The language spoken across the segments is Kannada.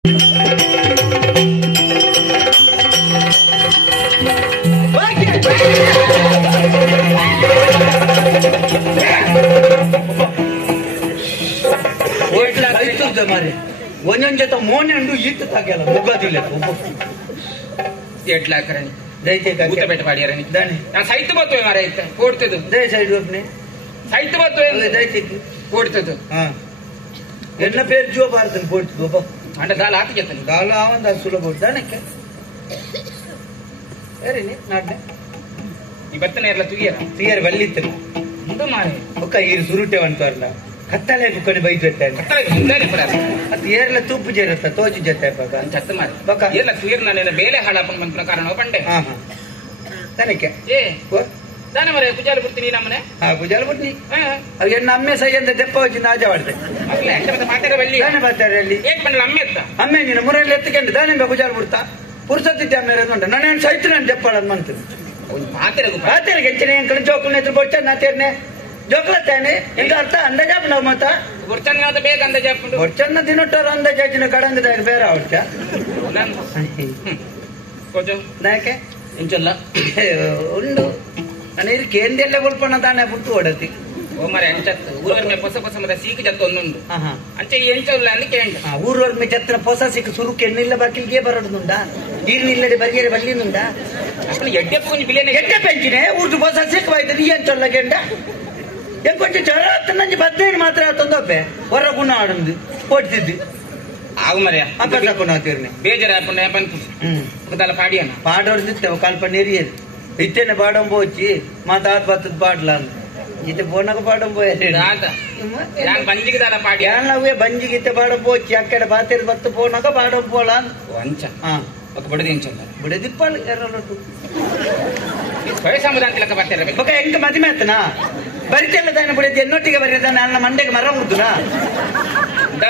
ಮಾರಿ ಒಂದೊಂದ್ ಜೊತೆ ಮೋನೆ ಅಂಡು ಈತ ತಾಗಲ್ಲ ಮುಗ್ಗದಿಲ್ಲ ಎಟ್ಲಾಕರಣಿ ದೈತೆ ಊತ ಬೆಟ್ಟ ಪಾಡಿಯರಣಿ ದಾನೆ ನಾನು ಸೈತ್ ಬತ್ತುವೆ ಮಾರ ಇತ್ತ ಕೊಡ್ತದು ದೈ ಸೈಡ್ ಒಪ್ನೆ ಸೈತ್ ಬತ್ತುವೆ ದೈತೆ ಕೊಡ್ತದು ಹಾ ಎನ್ನ ಪೇರು ಜೋ ಭಾರತನ್ ಕೊಡ್ತದು ಒಬ್ಬ ಅಂಡ ಗಾಲ ಹಾಕಿಗೆತ್ತನಿ ಗಾಲ ಆವಂದ ಸುಲಭ ದಾನಕ್ಕೆ ಏರಿನಿ ನಾಡ್ನೆ ಈ ಬತ್ತನೆ ಎಲ್ಲ ತುಗಿಯರ ಬಲ್ಲಿತ್ತು ಇದು ಮಾರೆ ಒಕ್ಕ ಈರು ಸುರುಟೆ ಅಂತಾರಲ್ಲ ಕತ್ತಲೆ ಕುಕ್ಕಡಿ ಬೈತಾನೆ ಅದು ಏರ್ಲ ತುಪ್ಪು ಜೇರತ್ತ ತೋಜಿ ಜೊತೆ ಚತ್ತ ಮಾರೆ ಎಲ್ಲ ತುಗಿರ್ ನಾನು ಬೇಲೆ ಹಾಳಾಪನ್ ಬಂತ ಕಾರಣ ಪಂಡೆ ಹಾ ಹಾ ತನಕ್ಕೆ ಏ ದಾನೆ ಮರೆ ಕುಜಾಲು ಬಿಡ್ತೀನಿ ನಮ್ಮನೆ ಹಾ ಕುಜಾಲು ಬಿಡ್ತೀನಿ ಅವ್ ಎನ್ನ ಅಮ್ಮೆ ಸೈ ಅಂತ ದೆಪ್ಪ ಹೋಗಿ ನಾಜ ಮಾಡ್ತೆ ಮಾತಾಡ ಬಳ್ಳಿ ದಾನೆ ಬರ್ತಾರೆ ಅಲ್ಲಿ ಏನ್ ಬಂದ್ಲ ಅಮ್ಮೆ ಎತ್ತ ಅಮ್ಮೆ ನೀನು ಮುರಲ್ಲಿ ಎತ್ತಕೊಂಡು ದಾನೆ ಕುಜಾಲು ಬಿಡ್ತಾ ಪುರ್ಸತ್ತಿದ್ದೆ ಅಮ್ಮೆ ಉಂಟ ನಾನು ಸೈತು ನಾನು ದೆಪ್ಪಾಳ ಮಂತೀನಿ ಮಾತಾಡಿಗೆ ಹೆಚ್ಚಿನ ಹೆಂಗ್ ಕಡೆ ಜೋಕಲ್ನ ಎದುರು ಬೊಚ್ಚ ನಾತೇರ್ನೆ ಜೋಕಲತ್ತೇನೆ ಎಂತ ಅರ್ಥ ಅಂದಾಜಾಪ್ ನಾವು ಮತ್ತ ಬೊಚ್ಚನ್ನ ಬೇಗ ಅಂದಾಜಾಪ್ ಬೊಚ್ಚನ್ನ ದಿನೊಟ್ಟವ್ರ ಅಂದಾಜಾಚಿನ ಕಡಂಗದಾಗ ಬೇರೆ ಅವಚ್ಚ ನಾಕೆ ಇಂಚಲ್ಲ ಉಂಡು ನಾನು ಇದಕ್ಕೆ ಎಂದೆಲ್ಲ ಬಲ್ಪಣ್ಣ ತಾನೆ ಬಿಟ್ಟು ಓಡತಿ ಓ ಮರೆ ಅಂಚತ್ತು ಊರವರ್ಮೆ ಹೊಸ ಹೊಸ ಮದ ಸೀಕು ಜತ್ತು ಒಂದೊಂದು ಅಂಚೆ ಎಂಚಲ್ಲ ಅಂದಕ್ಕೆ ಊರವರ್ಮೆ ಜತ್ರ ಹೊಸ ಸಿಕ್ಕು ಸುರುಕು ಎಣ್ಣಿಲ್ಲ ಬಾಕಿಲ್ಗೆ ಬರೋದುಂಡ ಈರ್ನಿಲ್ಲದೆ ಬರಿಗೆರೆ ಬಲ್ಲಿನುಂಡ ಅಸಲು ಎಡ್ಡೆ ಪೂಂಜಿ ಬಿಲೇನೆ ಎಡ್ಡೆ ಪೆಂಚಿನೆ ಊರ್ದು ಹೊಸ ಸಿಕ್ಕವಾಯ್ತು ನೀ ಎಂಚಲ್ಲ ಗೆಂಡ ಎಂಗ್ ಕೊಂಚ ಜ್ವರ ನಂಜಿ 15 ಮಾತ್ರ ಆತಂದೊಪ್ಪೆ ಹೊರ ಗುಣ ಆಡಂದು ಕೊಡ್ತಿದ್ದು ಆಗ ಮರ್ಯ ಅಪ್ಪಸಾಕೊಂಡಾತಿರ್ನೆ ಬೇಜಾರ ಪುಣ್ಯ ಬಂತು ಅದಲ್ಲ ಪಾಡಿಯನ್ನ ಪಾಡೋರ್ದಿತ್ತೇವ ಕಾಲ್ಪ ನೆರಿಯದು ಇತ್ತೇನೆ ಪಾಡಂಬ వచ్చి మా తాత బతుకు పాటలాను ఇతే బోనక పాడం పోయేది ನಾನು ಬಂಜಿಗೆ ದಾಲ ಪಾಡಿ ಯಾನವೇ ಬಂಜಿಗೆ ಇತ್ತೆ ಪಾಡಂಬ వచ్చి అక్కడ బాతేరు బత్తు పోనక పాడం పోలాను ಅಂಚ ఒక ಬಡದಿ ಅಂಚಲ್ಲ ಬಿಡದಿಪ್ಪಲ್ಲ ಎರ್ರಲೊಟ್ಟು ಸ್ವಯ ಸಮುದಾಯ ಬರ್ತಾರೆ ಬಕ ಎಂಕ ಮದಿಮೆ ಆತನಾ ಬರಿತೆಲ್ಲ ದಾನ ಬಿಡದಿ ಎನ್ನೊಟ್ಟಿಗೆ ಬರೆದಾನ ನನ್ನ ಮಂಡೆಗೆ ಮರ ಮುದ್ದುನಾ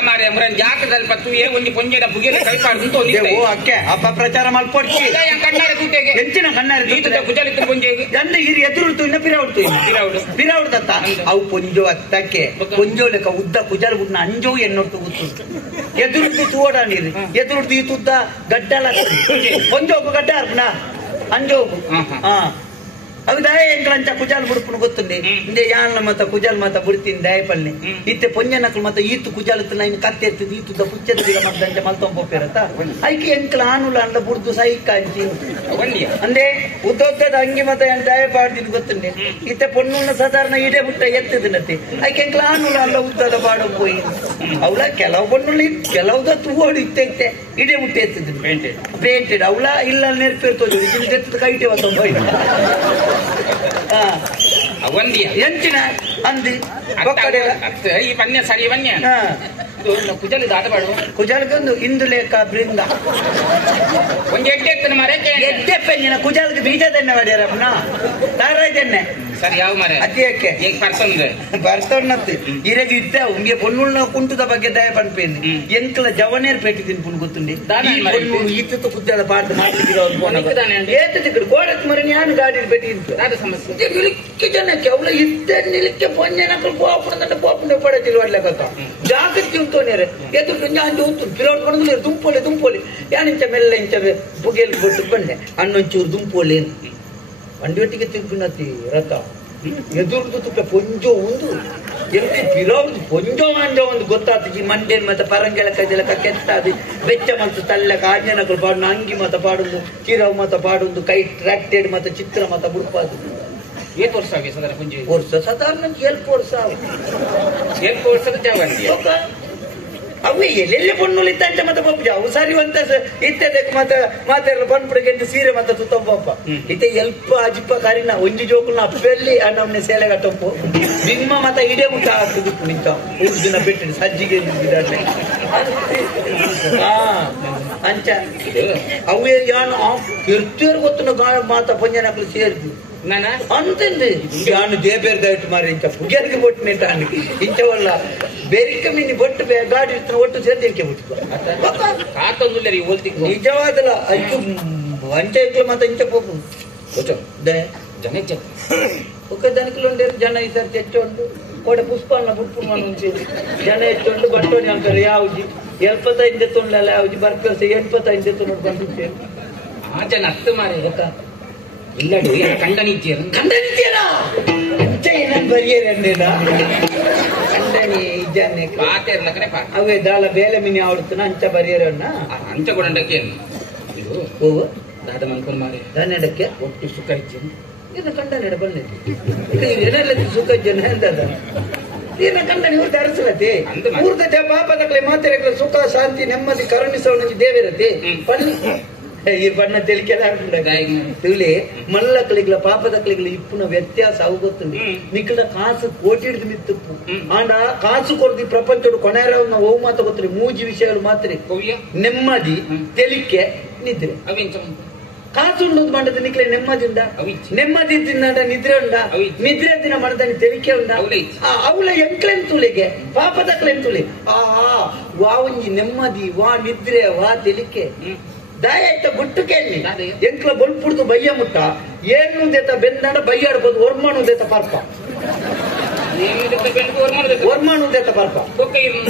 ಮಾರಿ ಅಮ್ರನ್ ಜಾತದಲ್ಲಿ ಪತ್ತು ಒಂದು ಪೊಂಜೆದ ಬುಗಿಲ ಕೈಪಾಡು ಓ ಅಕ್ಕೆ ಅಪ್ಪ ಪ್ರಚಾರ ಮಾಡ್ಕೊಡ್ತಿ ಕಣ್ಣಾರೆ ತೂಟೆಗೆ ಹೆಚ್ಚಿನ ಕಣ್ಣಾರೆ ಕುಜಲಿತ್ತು ಪೊಂಜೆಗೆ ಅಂದ ಹಿರಿ ಎದುರುಳ್ತು ಇನ್ನ ಪಿರಾವುಡ್ತತ್ತ ಅವು ಪೊಂಜೋ ಅತ್ತಕ್ಕೆ ಪೊಂಜೋ ಲೆಕ್ಕ ಉದ್ದ ಕುಜಲ್ ಗುಡ್ನ ಅಂಜೋ ಎನ್ನೊಟ್ಟು ಗುತ್ತು ಎದುರುಳ್ತು ತೂಡ ನೀರು ಎದುರುಳ್ತು ಈ ತುದ್ದ ಗಡ್ಡಲ ಪೊಂಜೋಗು ಗಡ್ಡ ಅರ್ಪಣ ಅಂಜೋಗು ಹಾ ಅವು ದಯ ಎಂಕಲಂಚ ಕುಜಾಲ್ ಬುಡುಪುನು ಗೊತ್ತುಂಡೆ ಇಂದೆ ಯಾನ್ಲ ಮತ್ತ ಕುಜಾಲ್ ಮತ್ತ ಬುಡ್ತೀನಿ ದಯಪಲ್ನೆ ಇತ್ತೆ ಪೊಂಜನಕಲ್ ಮತ್ತ ಈತು ಕುಜಾಲತ್ತು ನೈನ್ ಕತ್ತೆ ಎತ್ತಿದ್ದು ಈತುದ ಪುಚ್ಚದ ದಿಗ ಮದ್ದಂಚ ಮಲ್ತೊಂಬ ಪೋಪಿರತ್ತ ಐಕೆ ಎಂಕಲ ಆನುಲ ಅಂಡ ಬುಡ್ದು ಸೈಕ ಅಂಚಿ ಅಂದೆ ಉದ್ದೋದ್ದದ ಅಂಗಿ ಮತ ಏನ್ ದಯ ಪಾಡ್ದಿದ್ದು ಗೊತ್ತುಂಡೆ ಇತ್ತೆ ಪೊಣ್ಣುನ ಸಾಧಾರಣ ಇಡೆ ಬುಟ್ಟ ಎತ್ತದಿನತ್ತೆ ಐಕೆ ಎಂಕಲ ಆನುಲ ಅಂಡ ಉದ್ದದ ಪಾಡ ಪೋಯಿ ಅವಳ ಕೆಲವು ಪೊಣ್ಣುಲಿ ಕೆಲವುದ ತೂವೋಡು ಇತ್ತೆ ಇಡೆ ಬುಟ್ಟ ಎತ್ತಿದ್ದು ಪೇಂಟೆಡ್ ಅವಳ ಇಲ್ಲ ನೆರ್ಪೇರ್ತೋದು ಇದನ್ನ ಎತ್ತದ ಕೈಟೆ ಒತ್ತೊಂಬ ಅವಂದಿಯ ಎಂಚಿನ ಅಂದಿ ಈ ಪನ್ಯ ಸರಿ ಪನ್ಯ ಕುಜಲ್ ದಾಟಬಾಡು ಕುಜಲ್ಗೊಂದು ಇಂದು ಲೇಖ ಬೃಂದ ಒಂದು ಎಡ್ಡೆ ಎತ್ತನ ಮರ ಎಡ್ಡೆ ಪೆಂಜಿನ ಕುಜಲ್ಗೆ ಬೀಜದೆಣ್ಣೆ ಮಾಡ್ಯಾರಪ್ಪನ ತಾರಾಯ್ದೆಣ್ಣೆ ಸರಿ ಯಾವ ಮರ ಅತಿಯಕ್ಕೆ ಈಗ ಪರ್ಸೊಂದು ಬರ್ತೊನ್ನತ್ತು ಇರಗೆ ಇತ್ತೆ ಉಂಗೆ ಪೊನ್ನುಳ್ನ ಕುಂಟುದ ಬಗ್ಗೆ ದಯ ಪನ್ಪೇನು ಎಂಕಲ ಜವನೇರ್ ಪೇಟಿದ್ದೀನಿ ಪುನ್ ಗೊತ್ತುಂಡಿ ಪೊನ್ನೂರು ಈತ ಕುದ್ದದ ಪಾಠ ಮಾಡ್ತಿರೋ ಏತಿದ್ರು ಗೋಡತ್ ಮರ ಯಾನು ಗಾಡಿ ಪೆಟ್ಟಿದ್ದು ಸಮಸ್ಯೆ ನಿಲಿಕ್ಕೆ ಜನಕ್ಕೆ ಅವಳ ಇದ್ದ ನಿಲಿಕ್ಕೆ ಪೊಂಜನಕಲ್ ಪೋಪುಣ ಪೋಪುಣ ಪಡತಿರು ಒಳ್ಳೆಗತ್ತ ಜಾಗೃತಿ ಉಂಟೋನೇರೆ ಎದುರು ಅಂಜು ಉಂಟು ಪಿಲೋಟ್ ಪಡದು ದುಂಪೋಲಿ ಯಾನಿಂಚ ಮೆಲ್ಲ ಇಂಚ ಬುಗೆಲ್ ಕೊಟ್ಟು ಬಂದೆ ಅಣ್ಣೊಂಚೂರು ದುಂಪೋಲಿ ಅಂಡಿ ಒಟ್ಟಿಗೆ ತಿರ್ಪಿನತಿ ರಥ ಎದುರ್ದು ತುಪ್ಪ ಪೊಂಜೋ ಒಂದು ಎಂಟಿ ಪಿಲೋರ್ದು ಪೊಂಜೋ ಮಂಜೋ ಒಂದು ಗೊತ್ತಾಗ್ತದೆ ಈ ಮಂಡೇನ್ ಮತ್ತೆ ಪರಂಗೆಳ ಕೈದೆಲ್ಲ ಕೆತ್ತಾದಿ ಬೆಚ್ಚ ಮತ್ತು ತಳ್ಳಕ ಆಜ್ಞನಕಲು ಪಾಡು ಅಂಗಿ ಮತ ಪಾಡುದು ಚಿರವು ಮತ ಪಾಡುದು ಕೈ ಟ್ರಾಕ್ಟೆಡ್ ಮತ್ತೆ ಚಿತ್ರ ಮತ ಬುಡ್ಪಾದು ಏತ್ ವರ್ಷ ಆಗಿ ಸದಾ ಪುಂಜಿ ವರ್ಷ ಸಾಧಾರಣ 7 ವರ್ಷ 7 ವರ್ಷದ ಜಾಗಂಡಿ ಅವು ಎಲ್ಲೆಲ್ಲಿ ಪೊಣ್ಣುಲು ಇತ್ತಂಚ ಮತ್ತೆ ಪಪ್ಪ ಅವು ಸರಿ ಅಂತ ಇತ್ತದಕ್ಕೆ ಮತ್ತೆ ಮಾತೆಲ್ಲ ಪನ್ಪುಡಕ್ಕೆ ಸೀರೆ ಮತ್ತೆ ತುತ್ತೊಬ್ಬಪ್ಪ ಇತ್ತೆ ಎಲ್ಪ ಅಜಿಪ್ಪ ಕಾರಿನ ಒಂಜಿ ಜೋಕುಲ್ನ ಅಪ್ಪೆಲ್ಲಿ ನಮ್ಮನೆ ಸೇಲೆ ಕಟ್ಟಪ್ಪು ನಿಮ್ಮ ಮತ್ತೆ ಇಡೇ ಊಟ ಆಗ್ತದೆ ನಿಂತ 3 ದಿನ ಬಿಟ್ಟು ಸಜ್ಜಿಗೆ ಅಂಚ ಅವೇ ಯಾನು ಕೆರ್ತೇರು ಗೊತ್ತು ಮಾತ ಪಂಜನಕ್ಲು ಸೇರಿದ್ವಿ ಅಂತಂದು ಯಾನು ದೇಬೇರ್ ದಯಟ್ಟು ಮಾರಿ ಇಂಚ ಪುಗ್ಯಾರಿಗೆ ಬೊಟ್ಟು ನೆಟ್ಟಾನು ಇಂಚವಲ್ಲ ಬೆರಿಕ ಮಿನಿ ಬೊಟ್ಟು ಗಾಡಿ ಇರ್ತಾನೆ ಒಟ್ಟು ಸೇರ್ದೇಕೆ ಬಿಟ್ಟು ನಿಜವಾದಲ್ಲ ಅಯ್ಯೋ ಅಂಚ ಇಟ್ಲು ಮತ್ತೆ ಇಂಚ ಪೋಪು ಜನ ఒక దానికి జన ఇద్దరు తెచ్చోండు కోట పుష్పాలను బుట్టుకున్నాను జన ఎచ్చోండు బట్టోని అంటారు యావుజీ 75 ತೊಂದಲ್ಲ ಅವ್ಜಿ ಬರ್ಕರ್ಸಿ 85 ನೋಡಿ ಬಂದಿದ್ದೇನೆ ಆ ಜನ ಹತ್ತು ಮಾರೆ ಇಲ್ಲಡು ಕಂಡನಿದ್ದೀರ ಅಂಚ ಏನನ್ ಬರಿಯರಂದೇನ ಕಂಡನಿ ಇಜ್ಜಾನೆ ಅವೇ ದಾಳ ಬೇಲೆ ಮಿನಿ ಆವಡ್ತನ ಅಂಚ ಬರಿಯರನ್ನ ಅಂಚ ಕೊಡಂಡಕ್ಕೆ ಇದು ಓ ದಾದ ಮನ್ಕೊಂಡು ಮಾರೆ ದಾನಡಕ್ಕೆ ಒಟ್ಟು ಸುಖ ಇಜ್ಜೇನು ಏನು ಕಂಡನೆಡ ಬಂದಿದ್ದು ಏನೆಲ್ಲ ಸುಖ ಜನ ಎಂತದ ಏನ ಕಂಡನಿ ಇವ್ರು ಧರಿಸಲತೆ ಮೂರ್ತೆ ಪಾಪದಕ್ಲೆ ಮಾತೆರಕ್ಲೆ ಸುಖ ಶಾಂತಿ ನೆಮ್ಮದಿ ಕರುಣಿಸೋಣ ದೇವಿರತೆ ಪನ್ನಿ ಈ ಬಣ್ಣ ತೆಲಿಕೆಲ್ಲ ತಿಳಿ ಮಲ್ಲಕ್ಲಿಗ್ಲ ಪಾಪದಕ್ಲಿಗ್ಲ ಇಪ್ಪುನ ವ್ಯತ್ಯಾಸ ಅವು ಗೊತ್ತುಂಡು ನಿಕ್ಲ ಕಾಸು ಕೋಟಿ ಹಿಡಿದು ಮಿತ್ತಪ್ಪು ಆಂಡ ಕಾಸು ಕೊರದಿ ಪ್ರಪಂಚಡು ಕೊನೆಯರವನ್ನ ಓ ಮಾತ ಗೊತ್ತಿರಿ ಮೂಜಿ ವಿಷಯಗಳು ಮಾತ್ರ ನೆಮ್ಮದಿ ತೆಲಿಕೆ ನಿದ್ರೆ ಕಾಸು ಉಂಡೋದು ಮಾಡದ ನಿಕ್ಲೆ ನೆಮ್ಮದಿ ಉಂಡ ನೆಮ್ಮದಿ ತಿನ್ನ ನಿದ್ರೆ ಉಂಡ ನಿದ್ರೆ ದಿನ ಮಾಡದ ತೆಲಿಕೆ ಉಂಡ ಅವಳ ಎಂಕ್ಲೆಂತುಳಿಗೆ ಪಾಪದಕ್ಲೆಂತುಳಿ ವಾ ಒಂಜಿ ನೆಮ್ಮದಿ ವಾ ನಿದ್ರೆ ವಾ ತೆಲಿಕೆ ದಾಯತ್ತ ಗುಟ್ಟು ಕೇಳಿ ಎಂಕ್ಲ ಬಲ್ಪುಡ್ದು ಬಯ್ಯ ಮುಟ್ಟ ಏನು ದೇತ ಬೆಂದಾಡ ಬಯ್ಯಾಡ್ಬೋದು ಒರ್ಮಾನು ದೇತ ಪಾರ್ಪ ಒರ್ಮಾನು ದೇತ ಪಾರ್ಪ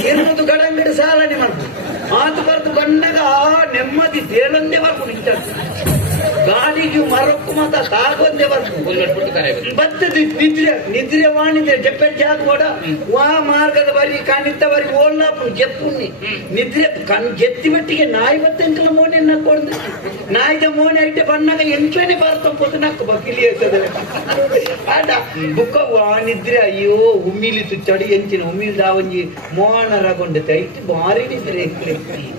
ಎನ್ನುವುದು ಗಡಂಗಡಿ ಸಾಲನೆ ಮಾಡ್ಬೋದು ಮಾತು ಬರ್ದು ಬಂದಾಗ ನೆಮ್ಮದಿ ತೇಲಂದೇ ಬರ್ಬೋದು ಇಂಟ ಗಾಡಿಗೆ ಮರಕ್ಕೂ ಮಾತ ಕಾಗೊಂದೇ ಬರ್ಬೋದು ಬತ್ತದ ನಿದ್ರೆ ನಿದ್ರೆ ವಾಣಿದ್ರೆ ಜಪ್ಪೆಜ್ಜೆ ಹಾಕೋಡ ವಾ ಮಾರ್ಗದ ಬರಿ ಕಾಣಿತ್ತ ಬರಿ ಓಲ್ಲಾಪು ಜಪ್ಪುನ್ನಿ ನಿದ್ರೆ ಕಣ್ ಜೆತ್ತಿ ಮಟ್ಟಿಗೆ ನಾಯಿ ಬತ್ತೆಂಕಲ ಮೋನೆ ನಕ್ಕೊಂಡು ನಾಯಿದ ಮೋನೆ ಐಟೆ ಬಣ್ಣಾಗ ಎಂಟ್ಲನೇ ಬಾರ್ತಂಪೋದು ನಕ್ಕು ಬಕ್ಕಿಲಿ ಇರ್ತದೆ ಆಟ ಬುಕ್ಕ ವಾ ನಿದ್ರೆ ಅಯ್ಯೋ ಉಮ್ಮಿಲಿ ತುಚ್ಚಾಡಿ ಎಂಚಿನ ಉಮ್ಮಿಲ್ದ ಒಂಜಿ ಮೋಹನರಗೊಂಡತೆ ಐಟ್ ಬಾರಿ ನಿದ್ರೆ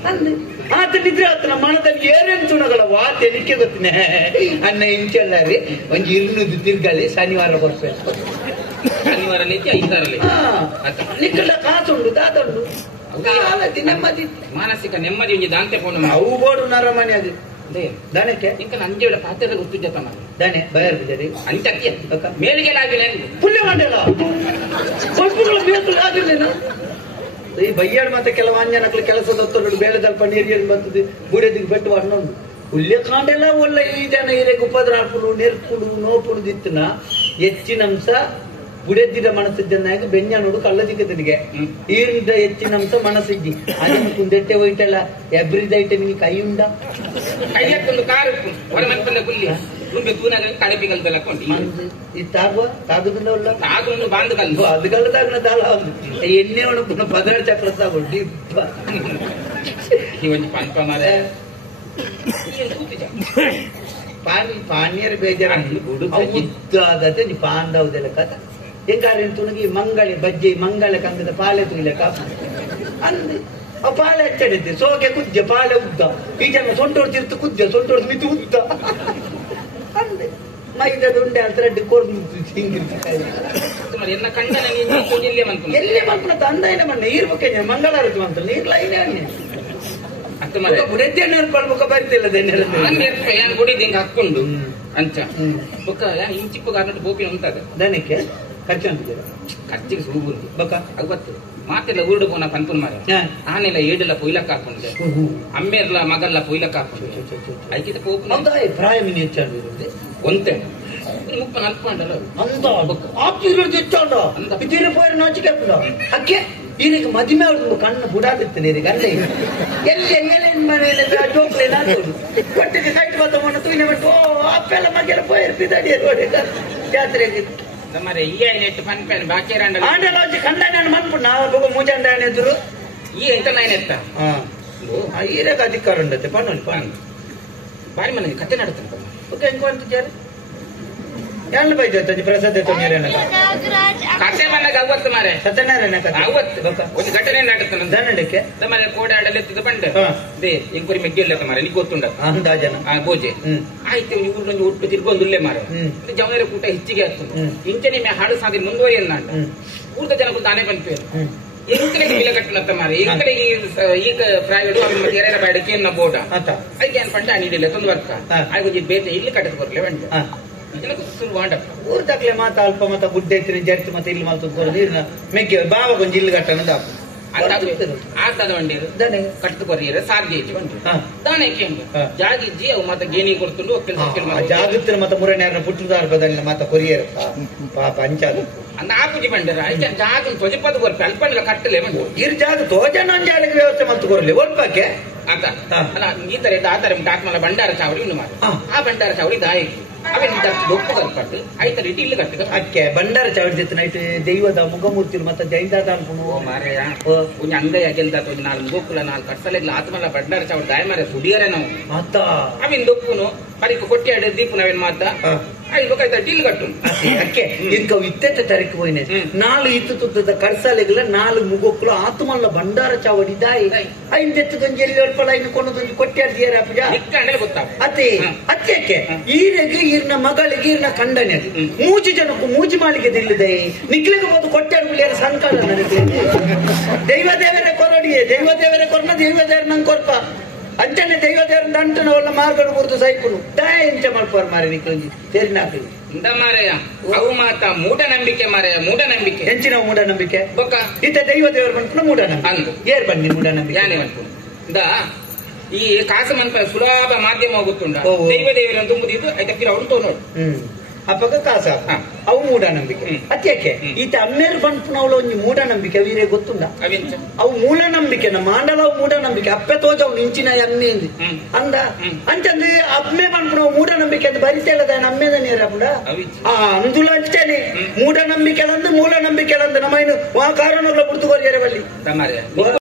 ಅಂದ್ ಆತ ನಿದ್ರೆ ಆತನ ಮನದಲ್ಲಿ ಏನೇನು ತುಣಗಳ ವಾ ತೆಲಿಕೆ ಗೊತ್ತಿನ ಅನ್ನ ಇಂಚಲ್ಲಾರಿ ಒಂಜಿ ಇರ್ನುದು ತಿರ್ಗಲಿ ಶನಿವಾರ ಬರ್ಬೇಕು ಶನಿವಾರ ನಿಕ್ಕಳ ಕಾಸುಂಡು ದಾದುಂಡು ನೆಮ್ಮದಿ ಮಾನಸಿಕ ನೆಮ್ಮದಿ ಒಂಜಿ ದಾಂತೆ ಪೋಣ ಅವು ಬೋಡು ನರಮನೆ ಅದು ದನಕ್ಕೆ ಇಂಕ ಅಂಜೆಡ ಪಾತ್ರೆ ಗೊತ್ತಿದ್ದ ದನೆ ಬಯರ್ಬಿದ್ದರಿ ಅಂಚಕ್ಕೆ ಮೇಲಿಗೆ ಆಗಿಲ್ಲ ಪುಲ್ಯ ಮಾಡಲ್ಲ ಸ್ವಲ್ಪಗಳ ಬೇಕಲ್ಲ ಆಗಿಲ್ಲೇನು ಈ ಬಯ್ಯಾಡ್ ಮತ್ತೆ ಕೆಲವು ಅಂಜನಕ್ಳು ಕೆಲಸದ ಹೊತ್ತು ಬೇಳೆದಲ್ಪ ನೀರು ಬರ್ತದೆ ಬುಡದಿಗೆ ಬೆಟ್ಟು ಹಣ್ಣೊಂದು ಹುಲ್ಯ ಕಾಂಡೆಲ್ಲ ಒಳ್ಳೆ ಈ ಜನ ಹಿರೇಗೆ ಉಪದ್ರ ಹಾಕೊಂಡು ನೆರ್ಪುಡು ನೋಪುಡು ದಿತ್ತನ ಹೆಚ್ಚಿನ ಅಂಶ ಬುಡೆದ್ದಿದ ಮನಸ್ಸಿದ್ದನ್ನಾಗಿ ಬೆಂಜ ನೋಡು ಕಳ್ಳದಿಕ್ಕದಿಗೆ ಈರಿದ ಹೆಚ್ಚಿನ ಅಂಶ ಮನಸ್ಸಿದ್ದಿ ಅದನ್ನು ಕುಂದೆಟ್ಟೆ ಹೋಯ್ತಲ್ಲ ಎಬ್ರಿದ ಐಟಮ್ ನೀ ಕೈ ಉಂಡ ಕೈಯಕ್ಕೊಂದು ಕಾರು ಪುಲ್ಲಿ ಕಡಪಿಗಲ್ದಲ್ಲ ಇತ್ತಾಗುವ ತಾಗುದಿಲ್ಲ ಒಳ್ಳ ತಾಗೊಂಡು ಬಾಂದು ಕಲ್ಲು ಅದು ಕಲ್ಲದಾಗನ ತಾಳ ಎಣ್ಣೆ ಒಣಪುನ ಪದರ ಚಕ್ರ ತಗೊಂಡು ಇವನ್ ಪಂಪ ಮಾರ ಪಾನೀಯರು ಬೇಜಾರ ಉದ್ದಾದತೆ ನೀ ಪಾಂದವುದೆಲ್ಲ ಕಥ ಹೆಂಗಾರ ತುಣಗಿ ಮಂಗಳಿ ಬಜ್ಜಿ ಮಂಗಳ ಕಂಗದ ಪಾಲೆ ತುಯ್ಲಕ ಅಂದ್ ಆ ಪಾಲೆ ಹಚ್ಚಡಿದ್ದೆ ಸೋಗೆ ಕುಜ್ಜ ಪಾಲೆ ಉದ್ದ ಈ ಜನ ಸೊಂಟೋಡ್ ತಿರ್ತು ಕುಜ್ಜ ಸೊಂಟೋಡ್ ಮಿತು ಉದ್ದ ಅಂದೆ ಮೈದದ ಉಂಡೆ ಅಲ್ತರಡ್ಡಿ ಕೊರ್ದು ಎಲ್ಲೇ ಮಲ್ಪನ ತಂದಾಯನ ಮಣ್ಣ ಈರ್ಬೇಕೆ ಮಂಗಳಾರತಿ ಮಂತ್ರ ನೀರ್ ಲೈನ್ ಬುಡೆದ್ದೆ ನೆರ್ಪಲ್ಬೇಕ ಬರ್ತಿಲ್ಲ ಗುಡಿದ ಹಿಂಗ ಹಾಕೊಂಡು ಅಂಚ ಬೊಕ್ಕ ಇಂಚಿಪ್ಪ ಗಾರ್ನಟ್ಟು ಬೋಪಿ ಉಂಟದ ದನಕ್ಕೆ ಖರ್ಚು ಅಂತಿದ್ದೀರ ಖರ್ಚಿಗೆ ಸೂಗು ಬೊಕ್ಕ ಅವತ್ತು ಮಾತೆಲ್ಲ ಊರುಡು ಪೋನ ಪನ್ಪುನ್ ಮಾರ ಆನೆಲ್ಲ ಏಡೆಲ್ಲ ಪೊಯ್ಲಕ್ ಹಾಕೊಂಡಿದೆ ಅಮ್ಮೆರ್ಲ ಮಗಲ್ಲ ಪೊಯ್ಲಕ್ ಹಾಕೊಂಡಿದೆ ಐಕಿತ ಪೋಪು ಪ್ರಾಯ ಮಿನಿ ಹೆಚ್ಚಾಡಿರೋದು ಒಂತೆ ಮುಪ್ಪನ ಅಲ್ಪಂಡಲ್ಲ ಅಂತ ಆಪ್ತಿರೋದು ಹೆಚ್ಚಾಡ ಇದ್ದೀರ ಪೋಯ್ರ ನಾಚಿಕೆ ಅಕ್ಕೆ ಇದಕ್ಕೆ ಮದುವೆ ಅವ್ರದ್ದು ಕಣ್ಣು ಬುಡಾದಿರ್ತಾನೆ ಇದಕ್ಕೆ ಅಲ್ಲೇ ಎಲ್ಲಿ ಏನೇನ್ ಮನೆಯಲ್ಲಿ ಜೋಕ್ಲೇನ ಹೊಟ್ಟೆಗೆ ಕೈಟ್ ಬತ್ತಮಣ್ಣ ತುಯ್ನೆ ಬಿಟ್ಟು ಓ ಅಪ್ಪೆಲ್ಲ ಮಗೆಲ್ಲ ಪೋಯಿರ್ತಿದ್ದಾಡಿ ನೋಡಿ ಜಾತ್ರೆಗೆ ನಮ್ಮರೆ ಈ ನೆಟ್ಟು ಪನ್ಪೇನ್ ಬಾಕಿ ಆಂಡಲ ಕಂದಾನ ಮನ್ಪುಡ್ ನಾವು ಮೂಜಾಂಡ ಎದುರು ಈ ಎಂತ ನೈನ್ ಎತ್ತ ಈರಕ ಅಧಿಕಾರ ಉಂಡತೆ ಪನ್ನೊಲಿ ಪಾನ್ ಬಾರಿ ಮನೆ ಕತೆ ನಡುತ್ತೆ ಓಕೆ ಹೆಂಗ್ ಅಂತಿದ್ದಾರೆ ಎಲ್ಲ ಬೈದೈತೆ ಪ್ರಸಾದ ಕತೆ ಮನೆಗೆ ಅವತ್ತು ಮಾರೆ ಸತ್ಯನಾರಾಯಣ ಅವತ್ತು ಒಂದು ಘಟನೆ ನಡುತ್ತೆ ದಂಡಕ್ಕೆ ನಮ್ಮನೆ ಕೋಡಾಡಲೆತ್ತಿದ ಬಂಡೆ ದೇ ಎಂಕುರಿ ಮೆಗ್ಗೆಲ್ಲತ್ತ ಮಾರೆ ನೀ ಗೊತ್ತುಂಡ ಅಂದಾಜನ ಬೋಜೆ ಆಯ್ತು ಇವ್ರೊಂದು ಒಟ್ಟು ತಿರ್ಗೊಂದುಲ್ಲೇ ಮಾರೆ ಜವರ ಕೂಟ ಹೆಚ್ಚಿಗೆ ಆಗ್ತದೆ ಇಂಚನೆ ಮೇ ಹಾಡು ಸಾಧಿ ಮುಂದುವರಿಯಲ್ಲ ಊರ್ದ ಜನ ಕೂತ ಆನೆ ಬಂದ್ಪೇರು ಎಂಕಡೆಗೆ ಬಿಲ ಕಟ್ಟಿನತ್ತ ಮಾರೆ ಎಂಕಡೆಗೆ ಈಗ ಪ್ರೈವೇಟ್ ಎರೆರ ಬಾಡಿಕೆ ನ ಬೋಡ ಅದಕ್ಕೆ ಏನ್ ಪಂಡ ನೀಡಿಲ್ಲ ತೊಂದು ವರ್ಕ ಆಗ ಬೇತೆ ಇಲ್ಲಿ ಕಟ್ಟದ ಬರ್ಲೆ ಬಂಡೆ ಊರ್ದಾಗ್ಲೆ ಮಾತ ಅಲ್ಪ ಮತ ಗುಡ್ಡೆ ಐತಿನ ಜರ್ತಿ ಮತ್ತೆ ಇಲ್ಲಿ ಮಲ್ತದ ನೀರಿನ ಮೆಗ್ಗೆ ಬಾವ ಕೊಂಚ ಇಲ್ಲಿ ಕಟ್ಟನ ದಾಪು ಆತದ ಬಂಡೇರು ಕಟ್ಟು ಕೊರಿಯರ ಸಾರ್ಜೇಜಿ ಬಂಡಿ ದಾಣಕ್ಕೆ ಜಾಗಿಜ್ಜಿ ಅವು ಮತ್ತೆ ಗೇಣಿ ಕೊಡ್ಕೊಂಡು ಜಾಗತ್ತಿನ ಮತ್ತೆ ಮುರಣ್ಯಾರನ ಪುಟ್ಟದಾರ ಬದಲಿನ ಮತ್ತೆ ಕೊರಿಯರ್ ಪಾಪ ಅಂಚಾದು ಅಂದ ಆಪುಜಿ ಬಂಡರ ಜಾಗ ತ್ವಜಪದ ಕೊರ್ಪೆ ಅಲ್ಪಂಡ ಕಟ್ಟಲೆ ಬಂದು ಇರ್ ಜಾಗ ತೋಜನ ಅಂಜಾಳಿಗೆ ವ್ಯವಸ್ಥೆ ಮತ್ತೆ ಕೊರಲಿ ಒಲ್ಪಕ್ಕೆ ಆತ ಅಲ್ಲ ಈ ತರ ಆ ತರ ಆತ್ಮಲ ಭಂಡಾರ ಚಾವಡಿ ಉಂಡು ಮಾಡಿ ಆ ಭಂಡಾರ ಚಾವಡಿ ದಾಯಕಿ ಅವೇನು ದೊಪ್ಪು ಕಲ್ಪಟ್ಟು ಆಯ್ತಾರೆ ಇಟ್ಟು ಕಟ್ಟ ಅಕ್ಕೆ ಭಂಡಾರ ಚಾವಡಿ ನೈಟ್ ದೈವದ ಮುಖಮೂರ್ತಿ ಮತ್ತೆ ಜೈದಾದ ಅನ್ಕೊಂಡು ಮಾರಯ್ಯ ಒಂದ್ ಅಂಗಯ್ಯ ಗೆಲ್ದ ನಾಲ್ಕು ಗೋಕುಲ ನಾಲ್ಕು ಕಟ್ಸಲೆಲ್ಲ ಆತ್ಮಲ ಭಂಡಾರ ಚಾವಡಿ ದಾಯ ಮಾರ ಸುಡಿಯರೆ ನಾವು ಆತ ಅವೇನು ದೊಪ್ಪುನು ಪರಿಕ ಕೊಟ್ಟಿ ಆಡ ದೀಪು ನಾವೇನ್ ಮಾತ ಐದು ಡೀಲ್ ಕಟ್ಟು ಅಕ್ಕೆ ಇಂಕ ಇತ್ತೆತ್ತ ತರಕ್ಕೆ ಹೋಯ್ನೆ ನಾಲು ಇತ್ತು ತುತ್ತದ ಕಡ್ಸಾಲೆಗಳ ನಾಲು ಮುಗೋಕ್ಕಲು ಆತ್ಮಲ್ಲ ಭಂಡಾರ ಚಾವಡಿ ದಾಯಿ ಐದೆತ್ತದೊಂದು ಎಲ್ಲಿ ಒಳ್ಪಲ ಇನ್ನು ಕೊನದೊಂದು ಕೊಟ್ಟಾಡ್ದಿಯಾರ ಅಪ್ಪಜ ಗೊತ್ತಾ ಅತ್ತೆ ಅತ್ತೆಕ್ಕೆ ಈರೆಗೆ ಈರ್ನ ಮಗಳಿಗೆ ಈರ್ನ ಕಂಡನೆಗೆ ಮೂಜಿ ಜನಕ್ಕೂ ಮೂಜಿ ಮಾಳಿಗೆ ದಿಲ್ಲದೆ ನಿಕ್ಲಿಗೆ ಹೋದು ಕೊಟ್ಟಾಡ್ಬಿಳಿಯರ ಸಂಕಾಲ ನನಗೆ ದೈವ ದೇವರೇ ಕೊರಡಿಯೇ ದೈವ ದೇವರೇ ಕೊರನ ದೈವ ದೇವರ ನಂಗೆ ಕೊರ್ಪ ಅಂಚನೆ ದೈವ ದೇವರ ಅಂಟನ ಒಳ್ಳ ಮಾರ್ಗಡು ಕುರಿತು ಸೈಪುನು ದಯ ಎಂಚ ಮಲ್ಪವ್ರು ಮಾರೆ ನಿಕ್ಲಂಜಿ ಸೇರಿನ ಹಾಕಲಿ ಇಂದ ಮಾರಯ್ಯ ಅವು ಮಾತ ಮೂಢನಂಬಿಕೆ ಮಾರಯ್ಯ ಮೂಢನಂಬಿಕೆ ಹೆಂಚಿನ ಮೂಢನಂಬಿಕೆ ಬೊಕ್ಕ ಇತ್ತ ದೈವ ದೇವರು ಬಂತು ಮೂಢನಂಬಿಕೆ ಏರ್ ಬನ್ನಿ ಮೂಢನಂಬಿಕೆ ಯಾನೇ ಬಂತು ಇಂದ ಈ ಕಾಸು ಮನ್ಪ ಸುಲಭ ಮಾಧ್ಯಮ ಹೋಗುತ್ತುಂಡ ದೈವ ದೇವರ ತುಂಬುದಿದ್ದು ಐದಕ್ಕೆ ಅವ್ರು ತೋನೋಡು ಅಪ್ಪಗ ಕಾಸ ಅವು ಮೂಢನಂಬಿಕೆ ಅತ್ಯಕ್ಕೆ ಈತ ಅಮ್ಮೇರು ಬಂಪುನವಳು ಒಂಜಿ ಮೂಢನಂಬಿಕೆ ವೀರೇ ಗೊತ್ತುಂಡ ಅವು ಮೂಢನಂಬಿಕೆ ಮಾಂಡಲ ಮೂಢನಂಬಿಕೆ ಅಪ್ಪೆ ತೋಜವು ನಿಂಚಿನ ಎಮ್ಮೆ ಅಂದ ಅಂಚಂದ್ರೆ ಅಮ್ಮೆ ಬಂಪುನವು ಮೂಢನಂಬಿಕೆ ಅಂತ ಬರಿತೇಳದ ಅಮ್ಮೇದ ನೇರ ಕೂಡ ಅಂದುಲ ಅಷ್ಟೇನೆ ಮೂಢನಂಬಿಕೆಲಂದು ಮೂಲ ನಂಬಿಕೆಲಂದು ನಮ್ಮನ್ನು ಆ ಕಾರಣಲ್ಲ ಬುಡ್ತು ಕೊರಿಯರೆ ಬಲ್ಲಿ